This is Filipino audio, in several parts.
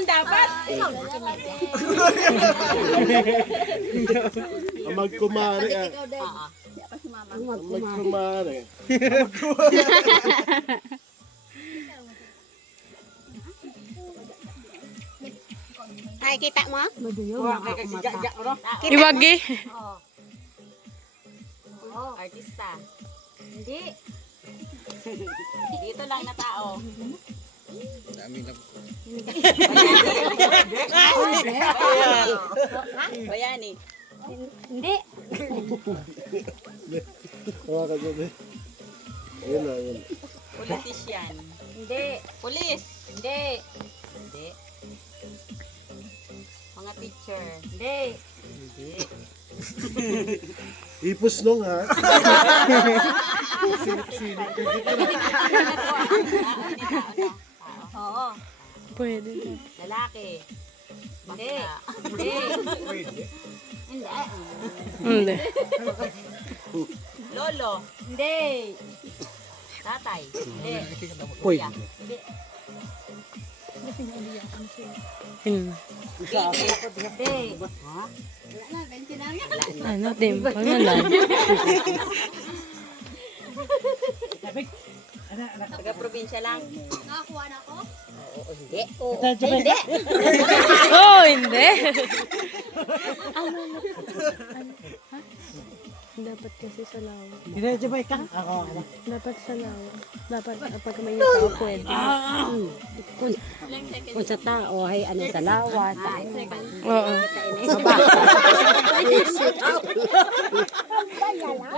naman dapat. Ang magkumari ah. Ang magkumari. Ay, kita mo? Iwagi. Artista. Hindi. Dito lang na tao. Bayani. Hindi. Hawa ka dyan eh. Ayun na, ayun. Politician. Hindi. Police. Hindi. Hindi. Mga teacher. Hindi. Hindi. Ipos nung ha. Oo. Pwede. Lalaki. Hindi. Hindi. Hindi. Hindi. Lolo. Hindi. Tatay. Hindi. Pwede. Hindi. Hindi. Hindi. Ano, Tim? Pangalan. Taga-probinsya lang. Nakakuha na ako? Oo, hindi. Hindi. Oh, hindi. Dapat kasi sa lawa. Dinajabay ka? Ako. Dapat sa lawa. Dapat pag may tao pwede. Kung sa tao ay ano sa lawa. Oo.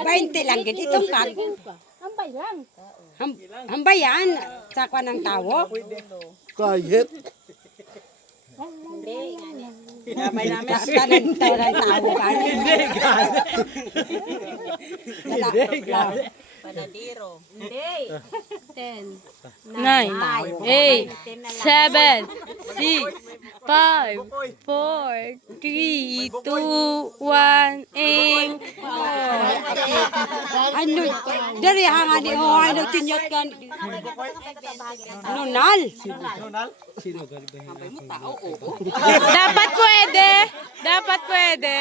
20 lang gid itong kag. Hambay lang. Hambay yan. Sa kwa ng tao. Kahit. Hambay namin. Sa ng tao. Hindi. Panadiro. Hindi. 10. 9, 8, 7, 6, 5, 4, 3, 2, 1, and Ano? Dari hanga di mo ano tinyot kan. Nunal. Dapat pwede. Dapat pwede.